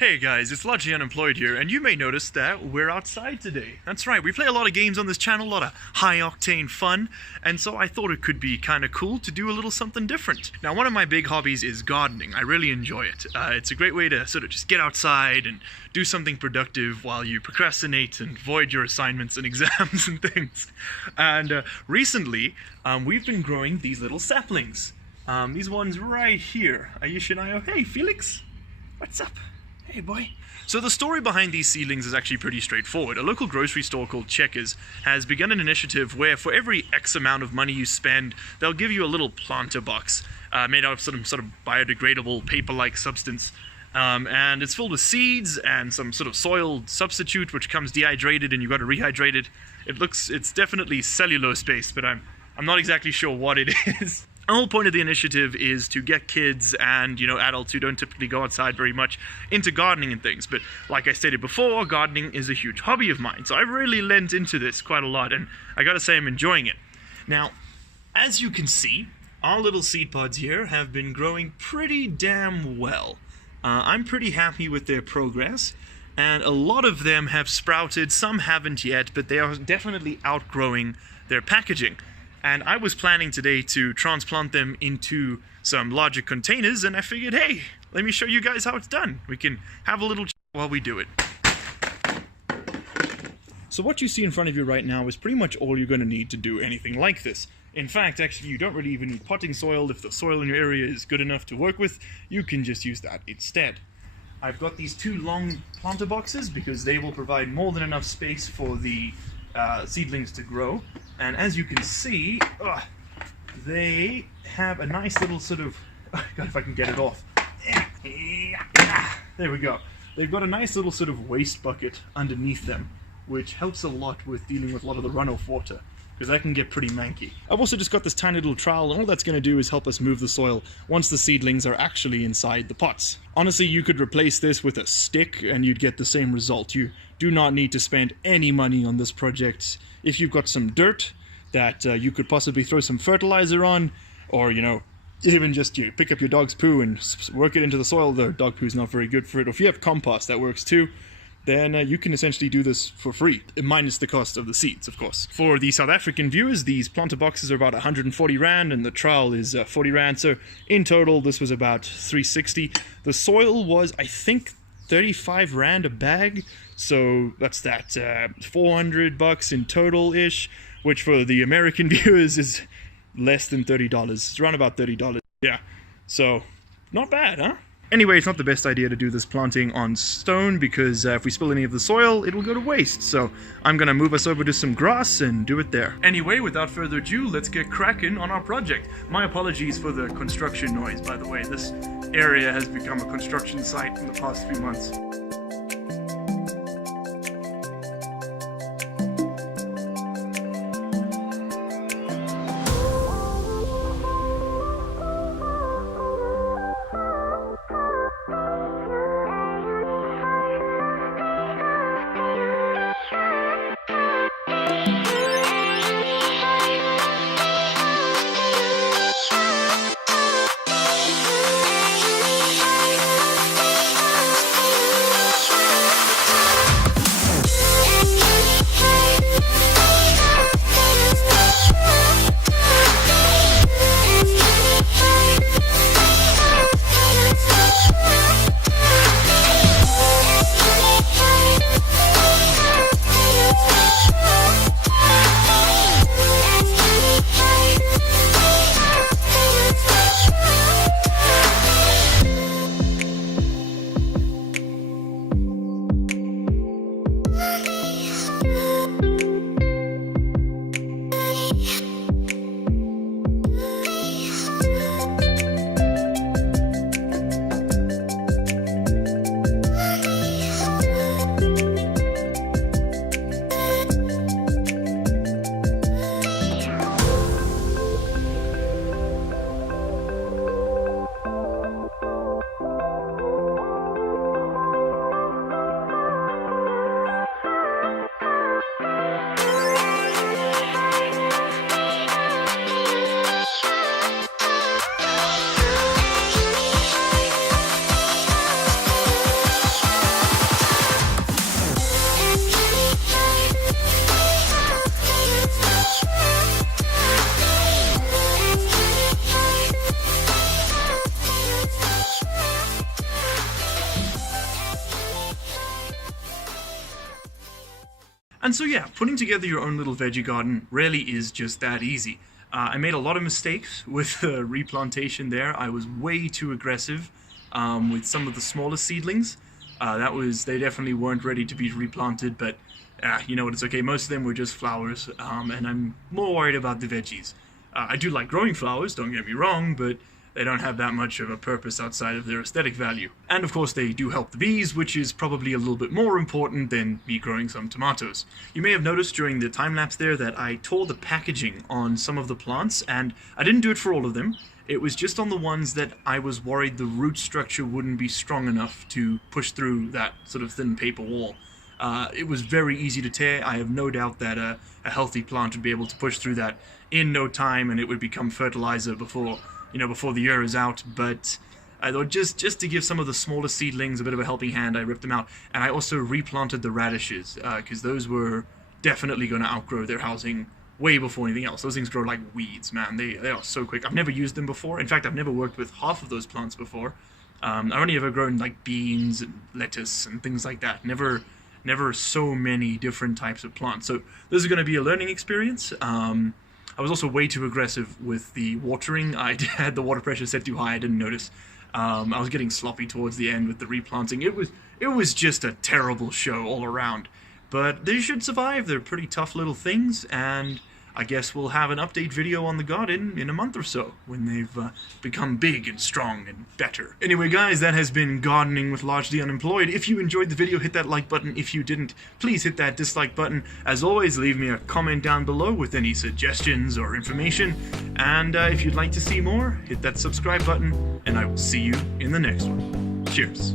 Hey guys, it's largely Unemployed here, and you may notice that we're outside today. That's right, we play a lot of games on this channel, a lot of high-octane fun, and so I thought it could be kind of cool to do a little something different. Now, one of my big hobbies is gardening. I really enjoy it. It's a great way to sort of just get outside and do something productive while you procrastinate and avoid your assignments and exams and things. And recently, we've been growing these little saplings. These ones right here. Ayushinayo. Hey, Felix. What's up? Hey, boy. So the story behind these seedlings is actually pretty straightforward. A local grocery store called Checkers has begun an initiative where for every X amount of money you spend, they'll give you a little planter box made out of some sort of biodegradable paper-like substance. And it's filled with seeds and some sort of soil substitute which comes dehydrated and you've got to rehydrate it. It's definitely cellulose-based, but I'm not exactly sure what it is. The whole point of the initiative is to get kids and, adults who don't typically go outside very much into gardening and things. But like I stated before, gardening is a huge hobby of mine. So I've really lent into this quite a lot, and I gotta say I'm enjoying it. Now, as you can see, our little seed pods here have been growing pretty damn well. I'm pretty happy with their progress, and a lot of them have sprouted. Some haven't yet, but they are definitely outgrowing their packaging. And I was planning today to transplant them into some larger containers, and I figured, hey, let me show you guys how it's done. We can have a little chat while we do it. So what you see in front of you right now is pretty much all you're going to need to do anything like this. In fact, actually, you don't really even need potting soil. If the soil in your area is good enough to work with, you can just use that instead. I've got these two long planter boxes because they will provide more than enough space for the seedlings to grow, and as you can see, they have a nice little sort of, God, if I can get it off, there we go. They've got a nice little sort of waste bucket underneath them, which helps a lot with dealing with a lot of the runoff water, because that can get pretty manky. I've also just got this tiny little trowel, and all that's going to do is help us move the soil once the seedlings are actually inside the pots. Honestly, you could replace this with a stick and you'd get the same result. You do not need to spend any money on this project. If you've got some dirt that you could possibly throw some fertilizer on, or, even just you pick up your dog's poo and work it into the soil, though dog poo is not very good for it. Or if you have compost, that works too. Then you can essentially do this for free, minus the cost of the seeds, of course. For the South African viewers, these planter boxes are about 140 Rand and the trowel is 40 Rand, so in total this was about 360. The soil was, I think, 35 Rand a bag, so that's that $400 in total-ish, which for the American viewers is less than $30. It's around about $30, yeah. So, not bad, huh? Anyway, it's not the best idea to do this planting on stone because if we spill any of the soil, it will go to waste. So I'm going to move us over to some grass and do it there. Anyway, without further ado, let's get cracking on our project. My apologies for the construction noise, by the way. This area has become a construction site in the past few months. And so yeah, putting together your own little veggie garden really is just that easy. I made a lot of mistakes with the replantation there. I was way too aggressive with some of the smaller seedlings. They definitely weren't ready to be replanted, but you know what, it's okay. Most of them were just flowers, and I'm more worried about the veggies. I do like growing flowers, don't get me wrong, but they don't have that much of a purpose outside of their aesthetic value. And of course they do help the bees, which is probably a little bit more important than me growing some tomatoes. You may have noticed during the time-lapse there that I tore the packaging on some of the plants, and I didn't do it for all of them. It was just on the ones that I was worried the root structure wouldn't be strong enough to push through that sort of thin paper wall. It was very easy to tear. I have no doubt that a healthy plant would be able to push through that in no time, and it would become fertilizer before the year is out. But I thought just to give some of the smaller seedlings a bit of a helping hand, I ripped them out, and I also replanted the radishes because those were definitely going to outgrow their housing way before anything else. Those things grow like weeds, man. They are so quick. I've never used them before. In fact, I've never worked with half of those plants before. I've only ever grown like beans and lettuce and things like that. Never so many different types of plants. So this is going to be a learning experience. I was also way too aggressive with the watering. I had the water pressure set too high. I didn't notice. I was getting sloppy towards the end with the replanting. It was just a terrible show all around. But they should survive. They're pretty tough little things, and I guess we'll have an update video on the garden in a month or so when they've become big and strong and better. Anyway guys, that has been Gardening with Largely Unemployed. If you enjoyed the video, hit that like button. If you didn't, please hit that dislike button. As always, leave me a comment down below with any suggestions or information. And if you'd like to see more, hit that subscribe button, and I will see you in the next one. Cheers.